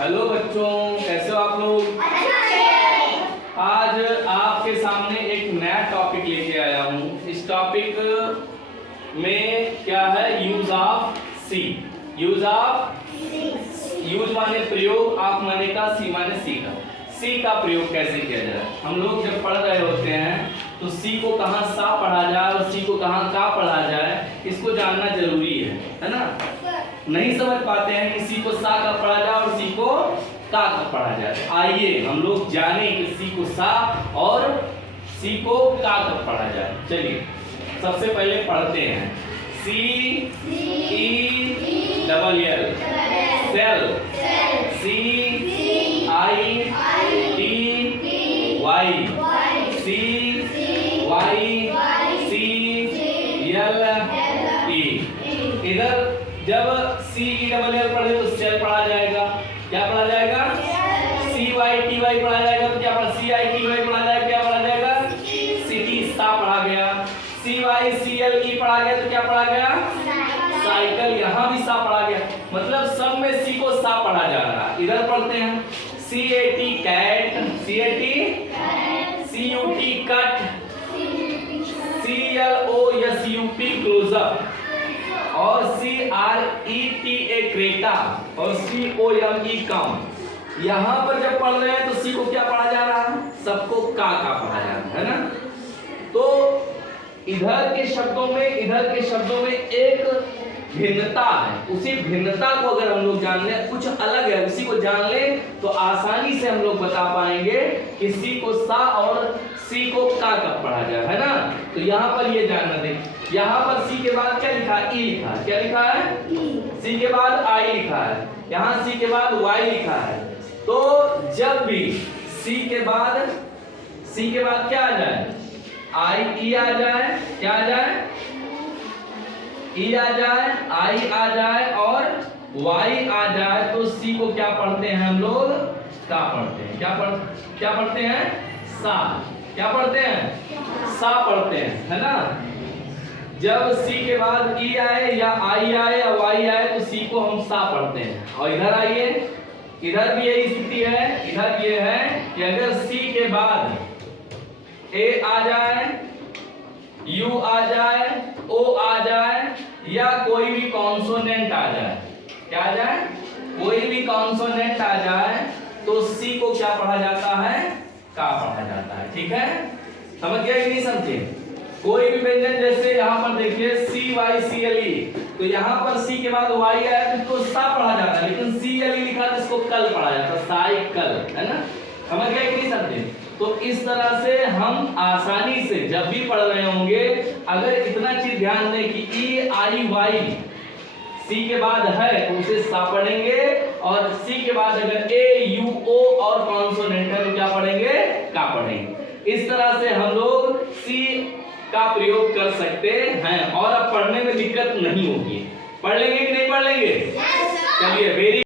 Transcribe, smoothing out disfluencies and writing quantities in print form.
Hello बच्चों, कैसे हो आप लोग? आज आपके सामने एक नया टॉपिक लेके आया हूँ। इस टॉपिक में क्या है? Use of C. यूज माने प्रयोग, ऑफ माने का, सी माने सीखा। सी का प्रयोग कैसे किया जाए? हम लोग जब पढ़ रहे होते हैं तो सी को कहाँ सा पढ़ा जाए और सी को कहाँ का पढ़ा जाए, इसको जानना जरूरी है ना? नहीं समझ पाते हैं कि सी को सा का पढ़ा जाए और सी को का पढ़ा जाए। आइए हम लोग जाने कि सी को सा और सी को का पढ़ा जाए। चलिए सबसे पहले पढ़ते हैं। C E double L, cell. C I T Y, C Y C L E. इधर जब सी ई डबल एल पढ़े तो सेल पढ़ा जाएगा। क्या पढ़ा जाएगा? सी वाई टी वाई पढ़ा जाएगा। तो क्या पढ़ा? सी आई टी वाई पढ़ा जाएगा। क्या पढ़ा जाएगा? सिटी सा पढ़ा गया। सी वाई सी एल ई पढ़ा गया तो क्या पढ़ा गया? साइकिल। यहाँ भी सा पढ़ा गया। मतलब सब में सी को सा पढ़ा जा रहा है। इधर पढ़ते हैं। C A T cat, C A T, C U T cut, C L O S U P closeup, और C R E T A Creta, और सी ओ एम ई कम। यहाँ पर जब पढ़ रहे हैं तो सी को क्या पढ़ा जा रहा है? सबको का पढ़ा जा रहा है ना? तो इधर के शब्दों में एक भिन्नता है। उसी भिन्नता को अगर हम लोग जान लें, कुछ अलग है, उसी को जान लें तो आसानी से हम लोग बता पाएंगे कि सी को सा और सी को का कब पढ़ा जाए, है ना? तो यहाँ पर ये जानना दें। यहाँ पर सी के बाद क्या लिखा है? ई लिखा है। क्या लिखा है? सी के बाद आई लिखा है। यहाँ सी के बाद वाई लिखा है। तो जब भी सी के बाद क्या आ जाए? आई ई आ जाए। क्या आ जाए? ई आ जाए, आई आ जाए और वाई आ जाए तो सी को क्या पढ़ते हैं हम लोग? का पढ़ते हैं। क्या पढ़ते हैं? सा। क्या पढ़ते हैं? सा पढ़ते हैं, है ना? जब सी के बाद ई आए या आई आए या वाई आए तो सी को हम सा पढ़ते हैं। और इधर आइए, इधर भी यही स्थिति है। इधर ये है कि अगर सी के बाद ए आ जाए, यू आ जाए, ओ आ जाए या कोई भी कॉन्सोनेंट आ जाए, क्या आ जाए? कोई भी कॉन्सोनेंट आ जाए तो सी को क्या पढ़ा जाता है? का पढ़ा जाता है। ठीक है, समझ गया कि नहीं समझे? कोई भी व्यंजन, जैसे यहाँ पर देखिए सी वाई सी एल ई, तो यहाँ पर सी के बाद वाई आया तो इसको सा पढ़ा जाता है, लेकिन सी एल ई लिखा तो इसको कल पढ़ा जाता है, साइकिल, है ना? समझ गया कि नहीं समझे? तो इस तरह से हम आसानी से जब भी पढ़ रहे होंगे, अगर इतना चीज ध्यान दें कि ई आई वाई सी के बाद है तो उसे सा पढ़ेंगे, और सी के बाद अगर ए यू ओ और कॉन्सोनेंट है तो क्या पढ़ेंगे? का पढ़ेंगे। इस तरह से हम लोग सी का प्रयोग कर सकते हैं और अब पढ़ने में दिक्कत नहीं होगी। पढ़ लेंगे कि नहीं पढ़ लेंगे? चलिए, वेरी